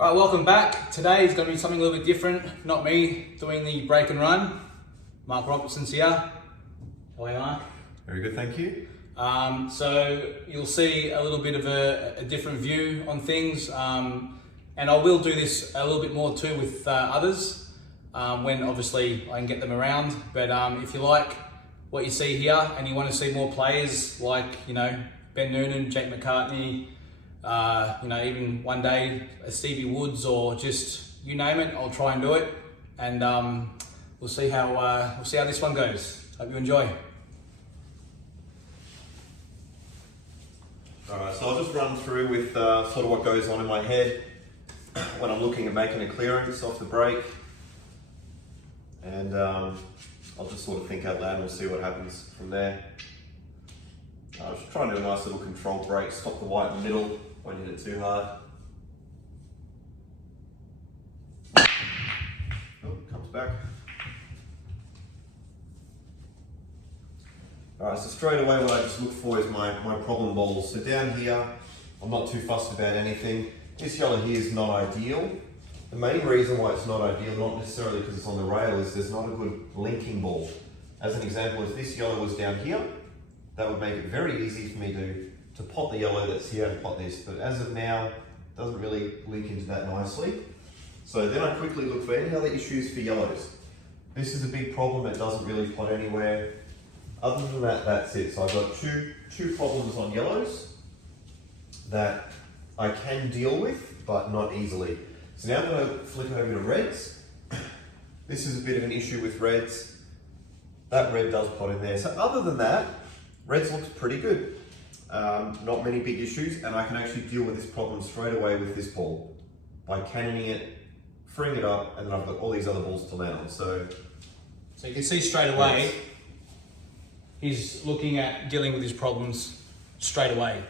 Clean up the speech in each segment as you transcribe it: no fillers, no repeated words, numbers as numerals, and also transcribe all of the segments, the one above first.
Alright, welcome back. Today is going to be something a little bit different. Not me doing the break and run. Marc Robertson's here. How are you, Mark? Very good, thank you. So you'll see a little bit of a different view on things. And I will do this a little bit more too with others when obviously I can get them around. But if you like what you see here and you want to see more players like, Ben Noonan, Jake McCartney, even one day a Stevie Woods or just you name it, I'll try and do it, and we'll see how this one goes. Hope you enjoy. Alright, so I'll just run through with sort of what goes on in my head when I'm looking at making a clearance off the break, and I'll just sort of think out loud and we'll see what happens from there. I'll just try and do a nice little controlled break, stop the white in the middle, won't hit it too hard. Oh, comes back. Alright, so straight away what I just look for is my problem balls. So down here, I'm not too fussed about anything. This yellow here is not ideal. The main reason why it's not ideal, not necessarily because it's on the rail, is there's not a good linking ball. As an example, if this yellow was down here, that would make it very easy for me to pot the yellow that's here and pot this. But as of now, it doesn't really link into that nicely. So then I quickly look for any other issues for yellows. This is a big problem, it doesn't really pot anywhere. Other than that, that's it. So I've got two problems on yellows that I can deal with, but not easily. So now I'm going to flip over to reds. This is a bit of an issue with reds. That red does pot in there. So other than that, reds looks pretty good. Not many big issues, and I can actually deal with this problem straight away with this ball by cannoning it, freeing it up, and then I've got all these other balls to land on. So you can see straight away, he's looking at dealing with his problems straight away.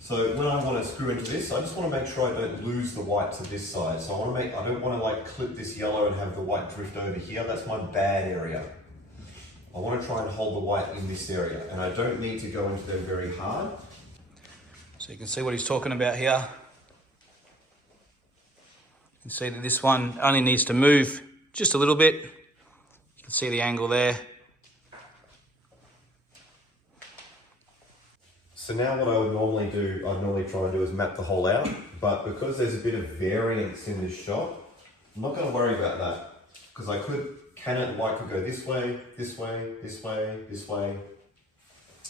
So when I want to screw into this, I just want to make sure I don't lose the white to this side. So I don't want to like clip this yellow and have the white drift over here. That's my bad area. I want to try and hold the white in this area, and I don't need to go into them very hard. So you can see what he's talking about here. You can see that this one only needs to move just a little bit. You can see the angle there. So now what I would normally do, I'd normally try and do is map the hole out, but because there's a bit of variance in this shot, I'm not going to worry about that, because I could cannon, white could go this way, this way, this way, this way.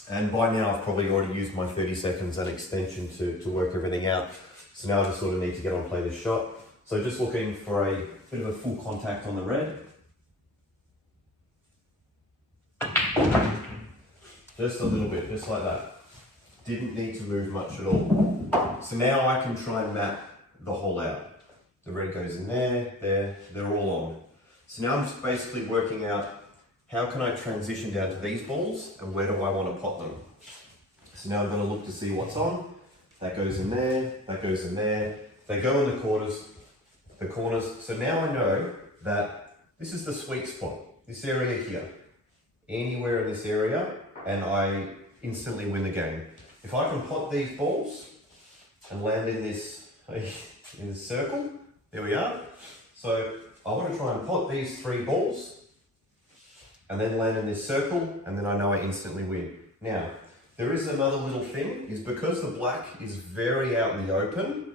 And by now I've probably already used my 30 seconds and extension to work everything out. So now I just sort of need to get on play this shot. So just looking for a bit of a full contact on the red. Just a little bit, just like that. Didn't need to move much at all. So now I can try and map the hole out. The red goes in there, they're all on. So now I'm just basically working out how can I transition down to these balls and where do I want to pot them. So now I'm going to look to see what's on. That goes in there, that goes in there. They go in the corners. So now I know that this is the sweet spot, this area here. Anywhere in this area, and I instantly win the game. If I can pot these balls and land in this circle, there we are. So I want to try and pot these three balls and then land in this circle, and then I know I instantly win. Now, there is another little thing, is because the black is very out in the open,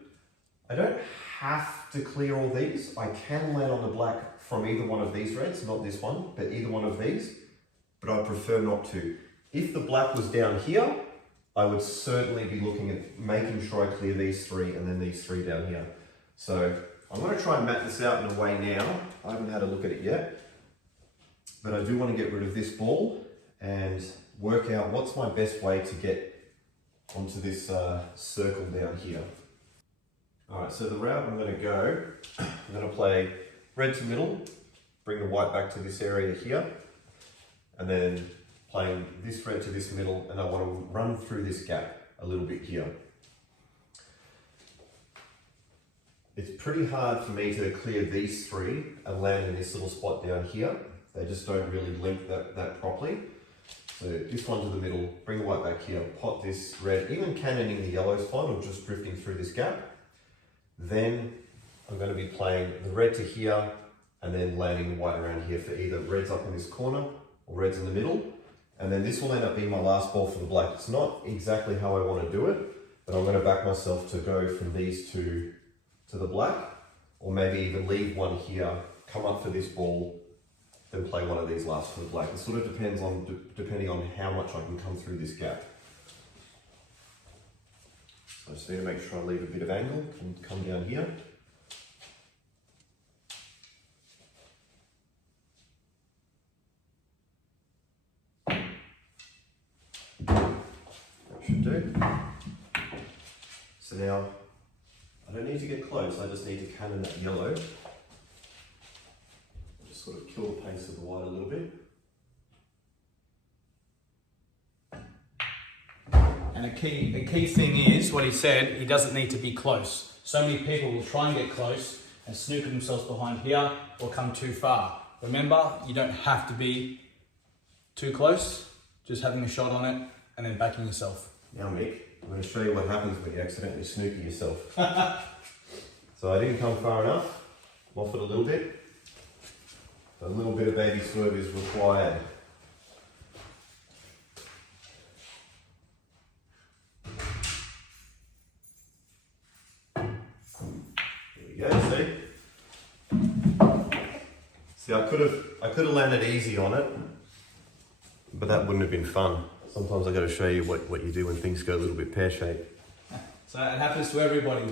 I don't have to clear all these. I can land on the black from either one of these reds, not this one, but either one of these, but I prefer not to. If the black was down here, I would certainly be looking at making sure I clear these three and then these three down here. So I'm going to try and map this out in a way now. I haven't had a look at it yet, but I do want to get rid of this ball and work out what's my best way to get onto this circle down here. All right, so the route I'm going to go, I'm going to play red to middle, bring the white back to this area here, and then playing this red to this middle, and I want to run through this gap a little bit here. It's pretty hard for me to clear these three and land in this little spot down here. They just don't really link that properly. So this one to the middle, bring the white back here, pot this red, even cannoning the yellow is fine, or just drifting through this gap. Then I'm going to be playing the red to here and then landing the white around here for either reds up in this corner or reds in the middle. And then this will end up being my last ball for the black. It's not exactly how I want to do it, but I'm going to back myself to go from these two to the black, or maybe even leave one here, come up for this ball, then play one of these last for the black. It sort of depends on, depending on how much I can come through this gap. So I just need to make sure I leave a bit of angle and come down here. Should do. So now, I don't need to get close, I just need to cannon that yellow. Just sort of kill the pace of the white a little bit. And a key thing is, what he said, he doesn't need to be close. So many people will try and get close and snooker themselves behind here or come too far. Remember, you don't have to be too close, just having a shot on it and then backing yourself. Now Mick, I'm going to show you what happens when you accidentally snooker yourself. So I didn't come far enough, I'm off it a little bit. A little bit of baby swerve is required. There we go, see? I could have landed easy on it, but that wouldn't have been fun. Sometimes I got to show you what you do when things go a little bit pear-shaped. So it happens to everybody.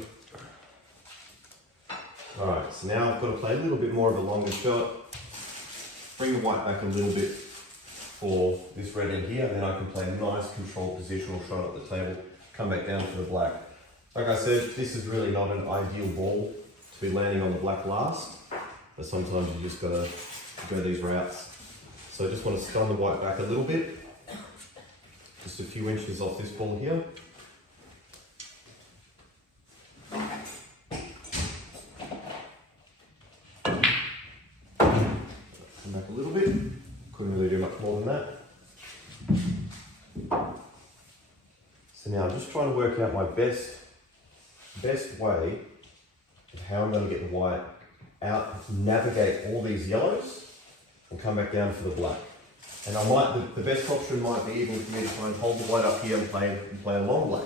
Alright, so now I've got to play a little bit more of a longer shot. Bring the white back a little bit for this red in here, and then I can play a nice controlled positional shot at the table, come back down for the black. Like I said, this is really not an ideal ball to be landing on the black last, but sometimes you just got to go these routes. So I just want to stun the white back a little bit. Just a few inches off this ball here. Come back a little bit. Couldn't really do much more than that. So now I'm just trying to work out my best way of how I'm going to get the white out, navigate all these yellows, and come back down for the black. And the best option might be even for me to try and hold the white up here and play a long black.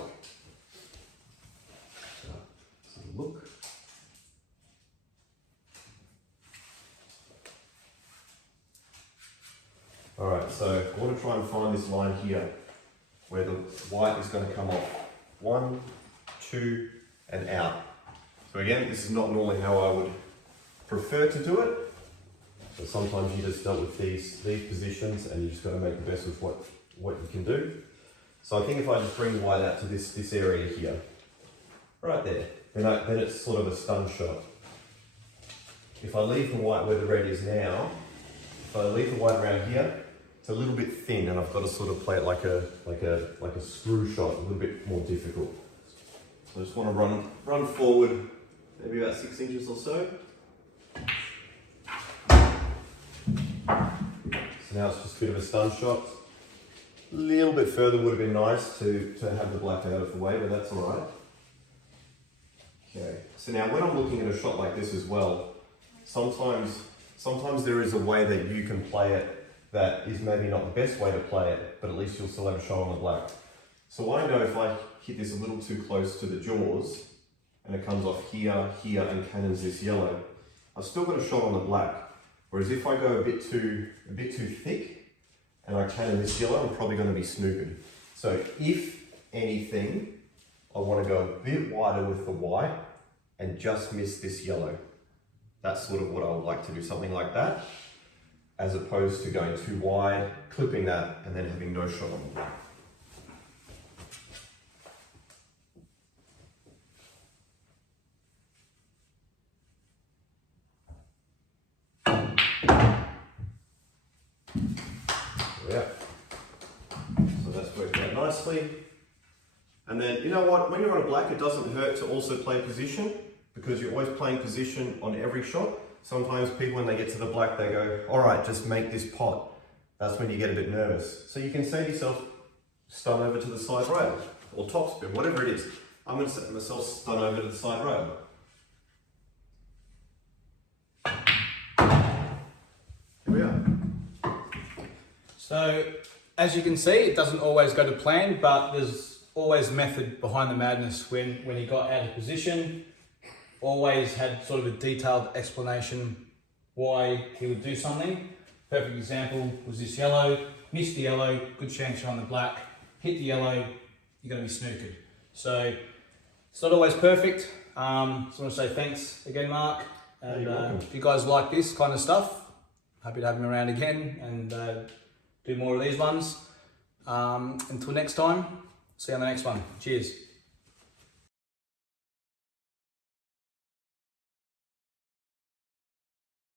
So, let's have a look. Alright, so I want to try and find this line here where the white is going to come off. 1, 2, and out. So again, this is not normally how I would prefer to do it. So sometimes you just dealt with these positions and you just got to make the best of what you can do. So I think if I just bring the white out to this area here, right there, then it's sort of a stun shot. If I leave the white where the red is now, if I leave the white around here, it's a little bit thin and I've got to sort of play it like a screw shot, a little bit more difficult. So I just want to run forward, maybe about 6 inches or so. So now it's just a bit of a stun shot. A little bit further would have been nice to have the black out of the way, but that's all right. Okay, so now when I'm looking at a shot like this as well, sometimes there is a way that you can play it that is maybe not the best way to play it, but at least you'll still have a shot on the black. So I know if I hit this a little too close to the jaws, and it comes off here, here, and cannons this yellow, I've still got a shot on the black. Whereas if I go a bit too thick, and I cannon this yellow, I'm probably going to be snookered. So if anything, I want to go a bit wider with the white, and just miss this yellow. That's sort of what I would like to do, something like that, as opposed to going too wide, clipping that, and then having no shot on the black. Yeah. So that's worked out nicely. And then, you know what, when you're on a black, it doesn't hurt to also play position, because you're always playing position on every shot. Sometimes people, when they get to the black, they go, all right, just make this pot. That's when you get a bit nervous. So you can say to yourself, stun over to the side rail, or top spin, whatever it is. I'm going to set myself stun over to the side rail. So as you can see, it doesn't always go to plan, but there's always method behind the madness. When he got out of position, always had sort of a detailed explanation why he would do something. Perfect example was this yellow. Missed the yellow, good chance you're on the black. Hit the yellow, you're going to be snookered. So it's not always perfect. Just want to say thanks again, Mark. And if you guys like this kind of stuff, happy to have him around again and do more of these ones. Until next time, see you on the next one. Cheers.